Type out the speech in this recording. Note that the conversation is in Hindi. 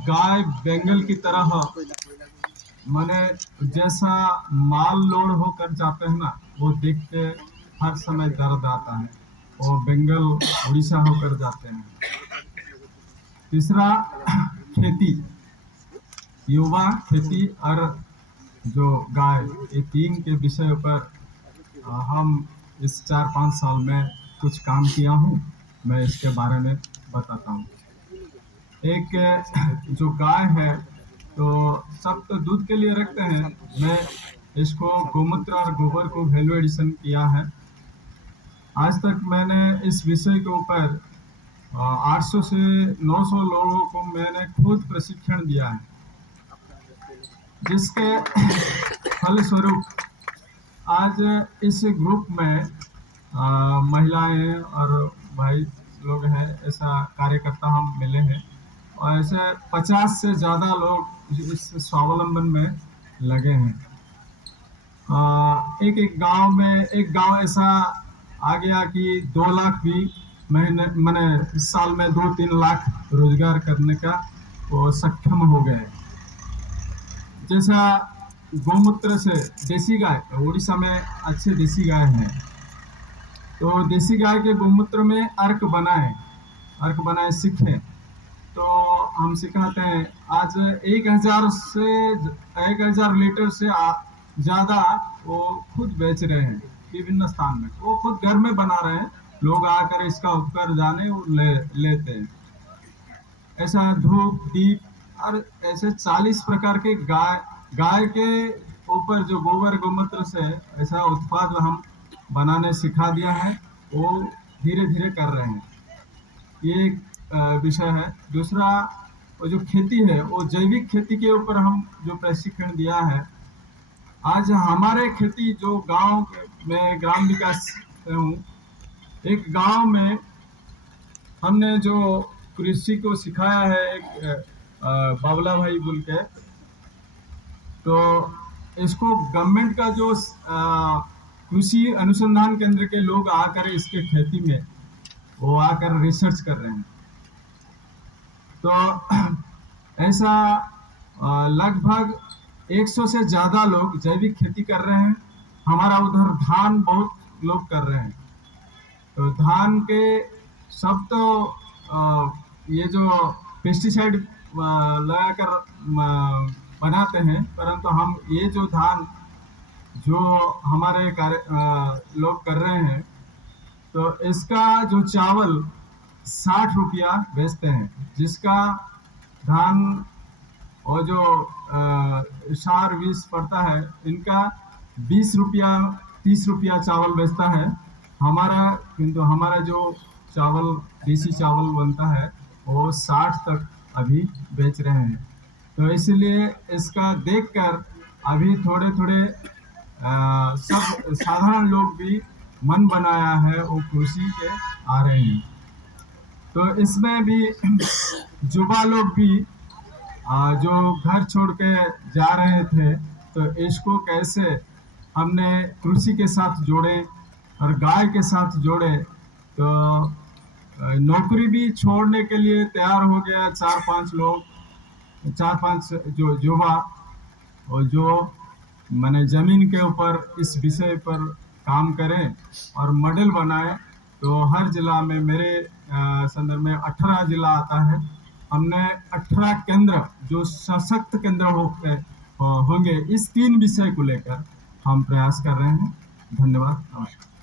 गाय बेंगल की तरह माने जैसा माल लोड होकर जाते हैं ना, वो देख के हर समय दर्द आता है। वो बेंगल उड़ीसा होकर जाते हैं। तीसरा, खेती, युवा, खेती और जो गाय, ये तीन के विषय पर हम इस 4-5 साल में कुछ काम किया हूँ। मैं इसके बारे में बताता हूँ। एक जो गाय है, तो सब तो दूध के लिए रखते हैं। मैं इसको गोमूत्र और गोबर को वैल्यू एडिशन किया है। आज तक मैंने इस विषय के ऊपर 800 से 900 लोगों को मैंने खुद प्रशिक्षण दिया है, जिसके फलस्वरूप आज इस ग्रुप में महिलाएं और भाई लोग हैं, ऐसा कार्यकर्ता हम मिले हैं, और ऐसे 50 से ज़्यादा लोग इस स्वावलंबन में लगे हैं। एक गांव ऐसा आ गया कि 2 लाख भी महीने मैंने साल में 2-3 लाख रोजगार करने का वो सक्षम हो गए। जैसा गोमूत्र से देसी गाय, उड़ीसा में अच्छे देसी गाय हैं, तो देसी गाय के गोमूत्र में अर्क बनाए सीखे, तो हम सिखाते हैं। आज 1000 लीटर से ज़्यादा वो खुद बेच रहे हैं विभिन्न स्थान में। वो खुद घर में बना रहे हैं, लोग आकर इसका उपकर जाने और लेते हैं। ऐसा धूप, दीप और ऐसे 40 प्रकार के गाय के ऊपर जो गोबर गोमूत्र से ऐसा उत्पाद हम बनाने सिखा दिया है, वो धीरे धीरे कर रहे हैं। ये एक विषय है। दूसरा, वो जो खेती है, वो जैविक खेती के ऊपर हम जो प्रशिक्षण दिया है। आज हमारे खेती जो गांव में ग्राम विकास से हूँ, एक गांव में हमने जो कृषि को सिखाया है, एक बावला भाई बोल के, तो इसको गवर्नमेंट का जो कृषि अनुसंधान केंद्र के लोग आकर इसके खेती में वो आकर रिसर्च कर रहे हैं। तो ऐसा लगभग 100 से ज़्यादा लोग जैविक खेती कर रहे हैं। हमारा उधर धान बहुत लोग कर रहे हैं। तो धान के सब तो ये जो पेस्टिसाइड लगाकर बनाते हैं, परंतु हम ये जो धान जो हमारे लोग कर रहे हैं, तो इसका जो चावल 60 रुपया बेचते हैं, जिसका धान और जो सार 20 पड़ता है, इनका 20 रुपया 30 रुपया चावल बेचता है। किंतु हमारा जो चावल देसी चावल बनता है, वो 60 तक अभी बेच रहे हैं। तो इसलिए इसका देखकर अभी थोड़े थोड़े सब साधारण लोग भी मन बनाया है, वो कृषि के आ रहे हैं। तो इसमें भी युवा लोग भी जो घर छोड़ के जा रहे थे, तो इसको कैसे हमने कृषि के साथ जोड़े और गाय के साथ जोड़े, तो नौकरी भी छोड़ने के लिए तैयार हो गया 4-5 जो युवा, और जो मैंने जमीन के ऊपर इस विषय पर काम करें और मॉडल बनाए। तो हर जिला में मेरे संदर्भ में 18 जिला आता है। हमने 18 केंद्र जो सशक्त केंद्र होंगे, इस 3 विषय को लेकर हम प्रयास कर रहे हैं। धन्यवाद, नमस्कार।